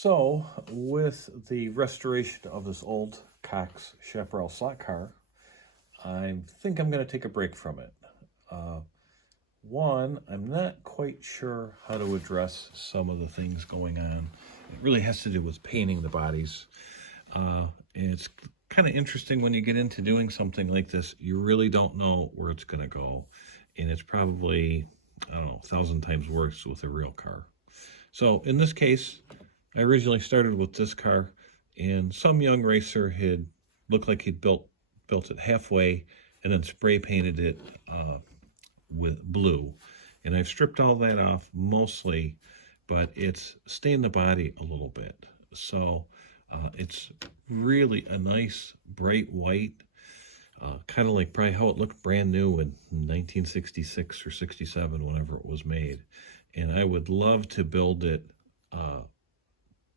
So, with the restoration of this old Cox Chaparral slot car, I think I'm going to take a break from it. One, I'm not quite sure how to address some of the things going on. It really has to do with painting the bodies. And it's kind of interesting when you get into doing something like this, you really don't know where it's going to go. And it's probably, I don't know, 1,000 times worse with a real car. So in this case, I originally started with this car, and some young racer had looked like he'd built it halfway and then spray painted it with blue. And I've stripped all that off mostly, but it's stained the body a little bit. So it's really a nice bright white, kind of like probably how it looked brand new in 1966 or 67, whenever it was made. And I would love to build it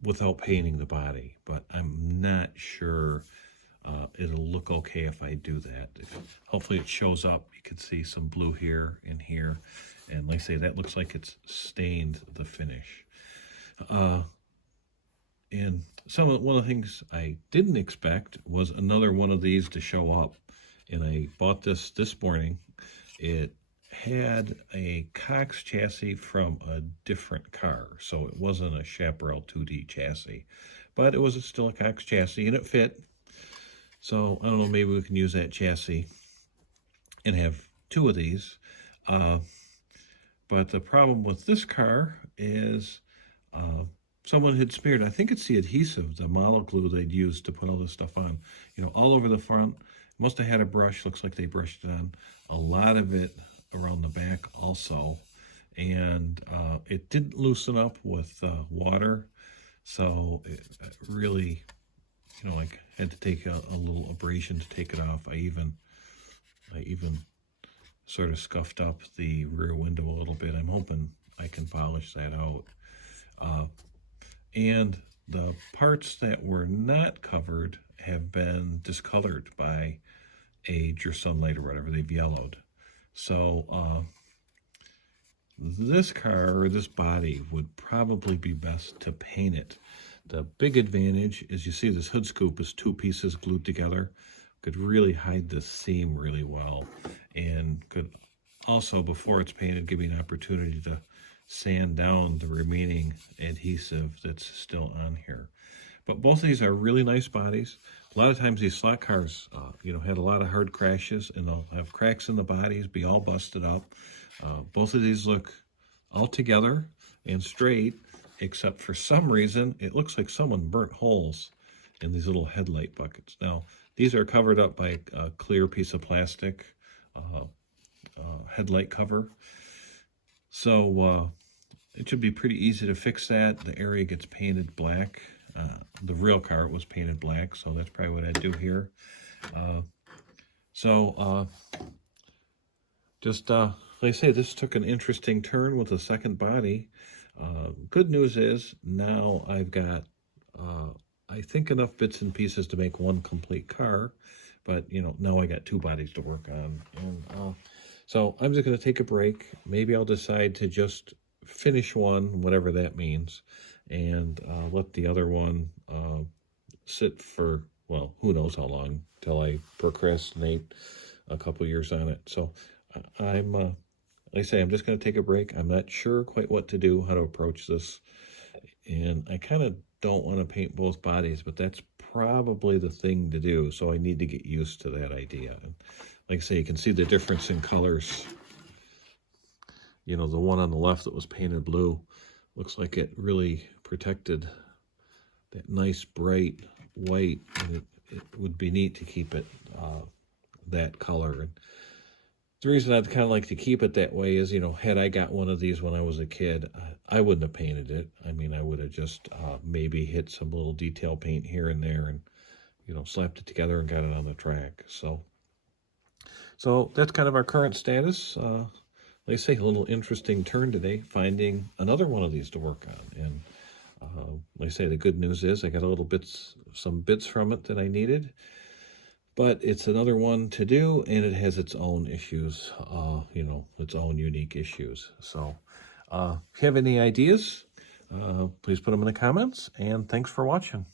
without painting the body, but I'm not sure it'll look okay if I do that. Hopefully it shows up. You can see some blue here and here, and like I say, that looks like it's stained the finish. And one of the things I didn't expect was another one of these to show up, and I bought this morning. It had a Cox chassis from a different car, so it wasn't a Chaparral 2D chassis, but it was still a Cox chassis, and it fit. So I don't know, maybe we can use that chassis and have two of these. But the problem with this car is someone had smeared, I think it's the adhesive, the Malo glue they'd used to put all this stuff on, all over the front. Must have had a brush, looks like they brushed it on. A lot of it around the back also, and it didn't loosen up with water, so it really, I had to take a little abrasion to take it off. I even sort of scuffed up the rear window a little bit. I'm hoping I can polish that out. And the parts that were not covered have been discolored by age or sunlight or whatever. They've yellowed. So this car or this body would probably be best to paint it. The big advantage is you see this hood scoop is two pieces glued together. Could really hide the seam really well, and could also, before it's painted, give you an opportunity to sand down the remaining adhesive that's still on here. But both of these are really nice bodies. A lot of times these slot cars, had a lot of hard crashes, and they'll have cracks in the bodies, be all busted up. Both of these look all together and straight, except for some reason, it looks like someone burnt holes in these little headlight buckets. Now, these are covered up by a clear piece of plastic headlight cover. So it should be pretty easy to fix that. The area gets painted black. The real car was painted black, so that's probably what I'd do here. Like I say, this took an interesting turn with the second body. Good news is now I've got, I think, enough bits and pieces to make one complete car, but, now I got two bodies to work on. And so I'm just going to take a break. Maybe I'll decide to just finish one, whatever that means, and let the other one sit for, well, who knows how long, till I procrastinate a couple years on it. So I'm, like I say, I'm just going to take a break. I'm not sure quite what to do, how to approach this, and I kind of don't want to paint both bodies, but that's probably the thing to do, so I need to get used to that idea. And like I say, you can see the difference in colors. The one on the left that was painted blue looks like it really protected that nice bright white, and it would be neat to keep it that color. And the reason I'd kind of like to keep it that way is, had I got one of these when I was a kid, I wouldn't have painted it. I mean, I would have just maybe hit some little detail paint here and there and, slapped it together and got it on the track. So that's kind of our current status. Like I say, a little interesting turn today, finding another one of these to work on. And like I say, the good news is I got some bits from it that I needed, but it's another one to do, and it has its own issues, its own unique issues. So if you have any ideas, please put them in the comments, and thanks for watching.